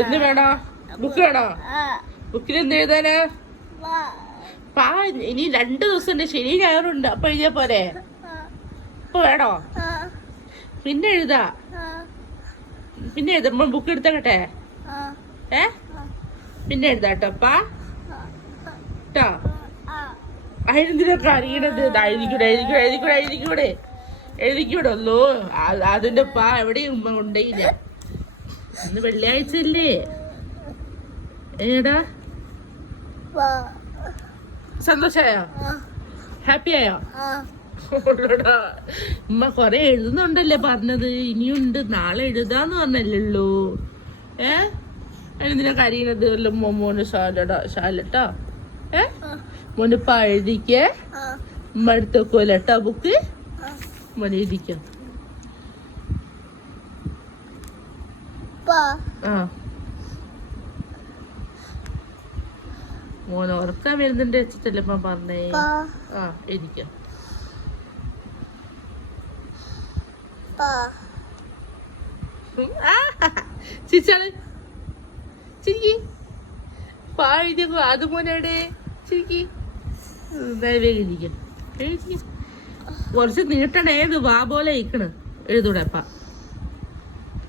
എന്ത് വേണോ? ബുക്ക് വേണോ? ബുക്കിൽ എന്ത് എഴുതാനാ? പാ ഇനി 2 ദിവസം ഉണ്ട്, ശനി ഞായറുണ്ട്. അപ്പൊ എഴുതിയാ പോരെ? ഇപ്പൊ വേണോ? പിന്നെ എഴുതാ. പിന്നെ എഴുതുമ്പോ ബുക്ക് എടുത്തട്ടെ. പിന്നെ എഴുതാട്ടപ്പാ ട്ടോ. അതിനെന്തിനൊക്കെ അറിയണത്? എഴുതിക്കൂടല്ലോ. അതിന്റെ പാ എവിടെയും ഉമ്മ കൊണ്ടേയില്ല. ഇന്ന് വെള്ളിയാഴ്ച അല്ലേ? ഏടാ സന്തോഷായോ? ഹാപ്പി ആയോ? ഉമ്മ കൊറേ എഴുതുന്നുണ്ടല്ലേ പറഞ്ഞത്. ഇനിയുണ്ട്, നാളെ എഴുതാന്ന് പറഞ്ഞല്ലുള്ളൂ. അതിനെന്തിനാ കരയുന്നത്? മോന് ശാലട്ടോ. മോന് പാ എഴുതിക്കേ. ഉമ്മ എടുത്ത് വെക്കുമല്ലോട്ടോ ബുക്ക്. മോനെ എഴുതിക്കോ. മോനെ ഉറക്കാൻ വരുന്നുണ്ട് വെച്ചിട്ടല്ലേ ഇപ്പൊ പറഞ്ഞേ. എഴുതിക്കോ. ചിരിച്ചാള് ചിരിക്കി. പാ എഴുതിയപ്പോ അത് മോനെവിടെ? ചിരിക്കി. എഴുതിക്ക. കുറച്ച് നീട്ടണേ. വാ പോലെ ഇരിക്കണ്. എഴുതൂടെപ്പാ.